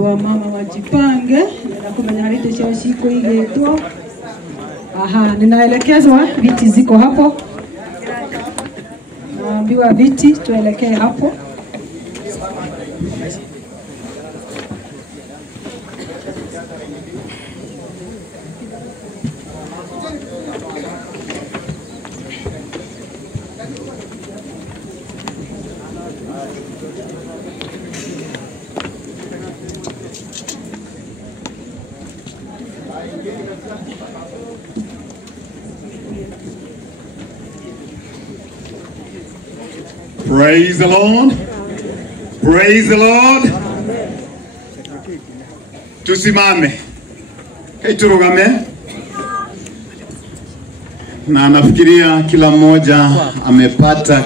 wa mama wajipange na kumenya harite cha siku ile tu. Aha, ninaelekezwa viti ziko hapo. Naambiwa viti tuelekee hapo. Praise the Lord. Praise the Lord. Tusimame. Turugame. Na nafikiria kila mmoja amepata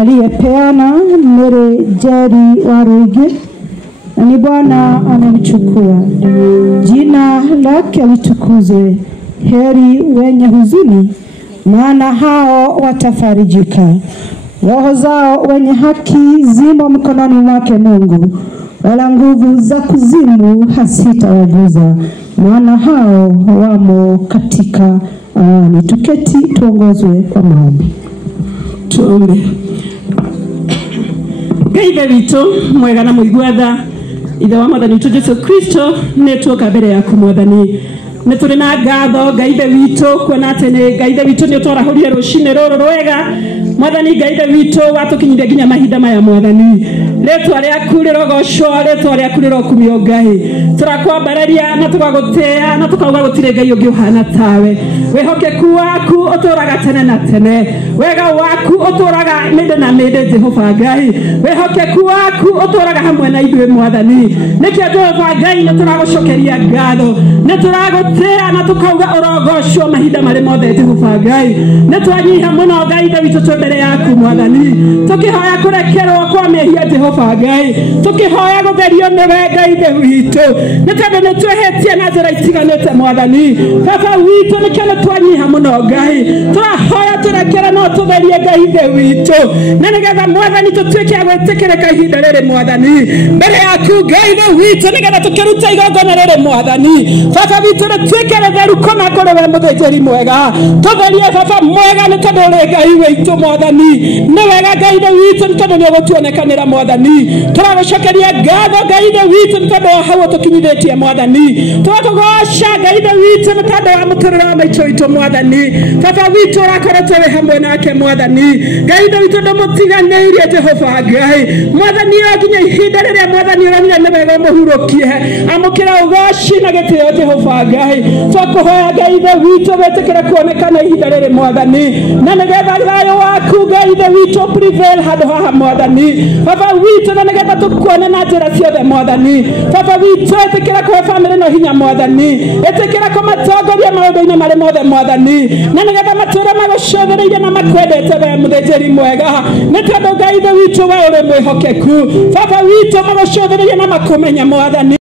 aliyepeana Mary Jerry Waruge, na ni Bwana amemchukua. Jina lake litukuzwe. Heri wenye huzuni, maana hao watafarijika. Roho zao wenye haki zimo mkononi mwake Mungu, wala nguvu za kuzimu hasitawaguza, maana hao wamo katika amani. Tuketi tuongozwe kwa maombi. Tuombe. Ngai witũ mwega na mũigwetha, ithe wa Mwathani witũ Jesu Kristo, nĩtuoka mbere yaku Mwathani. Nĩ tũrĩ na ngatho Ngai witũ kuona atĩ nĩ Ngai witũ nĩ ũtwarahũrire rũcinĩ rũrũ rwega Mwathani. Ngai witũ watũkinyire nginya mahinda maya Mwathani, rĩtwa rĩaku rĩrogocwo, rĩtwa rĩaku rĩrokumio Ngai. Tũrakwambararia na tũgagũtĩĩa na tũkauga gũtirĩ Ngai ũngĩ ũhana tawe. Wĩhokeku waku ũtũũraga tene na tene, wega waku ũtũũraga mĩndĩ na mĩndĩ Jehova Ngai. Wĩhokeku waku ũtũũraga hamwe na ithuĩ Mwathani. Nĩkĩo Jehova Ngai nĩ tũragũcokeria ngatho, nĩ tũragũtĩĩa na tũkauga ũrogocwo mahinda marĩ mothe Jehova Ngai. Nĩ twanyiha mũno Ngai witũ twĩ mbere yaku Mwathani, tũkĩhoya kũrekerwo kwa mehia Jehova Ngai, tũkĩhoya gũtherio nĩwe Ngai witũ, nĩ tondũ nĩ twĩhĩtie na njĩra itiganĩte Mwathani. Baba witũ nĩkĩo nĩ twanyiha mũno Ngai, tũrahoya tũrekere no tũtherie Ngai witũ, na nĩgetha Mwathani tũtuĩke a gwĩtĩkĩrĩka ihinda rĩrĩ Mwathani mbere yaku Ngai witũ, nĩgetha tũkĩruta igongona rĩrĩ Mwathani. Baba witũ nĩ twikere theru kona kore we muthĩnjĩri mwega tutherie baba mwega nĩ tondũ ũrĩ Ngai witũ Mwathani nĩ wega Ngai witũ nĩ tondũ nĩ ũgũtuonekanĩra Mwathani tũragũcokeria ngatho Ngai witũ nĩ tondũ wa hau ũtũkinyithĩtie Mwathani tũgakũgoca Ngai witũ nĩ tondũ wa mũtũrĩre wa maitũ witũ Mwathani baba witũ ũrakorwo tũrĩ hamwe nake Mwathani Ngai witũ ndũmũtiganĩirie Jehova Ngai Mwathani nginya ihinda rĩrĩa Mwathani ũramenya nĩ wega ũmũhurũkie amũkĩra ũgoci na gĩtĩo Jehova Ngai twakũhoya Ngai witũ wĩtĩkĩre kuonekana ihinda rĩrĩ Mwathani na nĩgetha thayũ waku Ngai witũ prevail handũ haha Mwathani baba witũ na nĩgetha tũkuone na njĩra ciothe Mwathani baba witũ ĩtĩkĩra kũhe bamĩrĩ ĩno hinya Mwathani ĩtĩkĩra kũmatongoria maũndũ-inĩ marĩ mothe Mwathani na nĩgetha matũũre magũcũthĩrĩirie na makwendete we mũthĩnjĩri mwega nĩ tondũ Ngai witũ we ũrĩ mwĩhokeku baba witũ magũcũthĩrĩirie na makũmenya Mwathani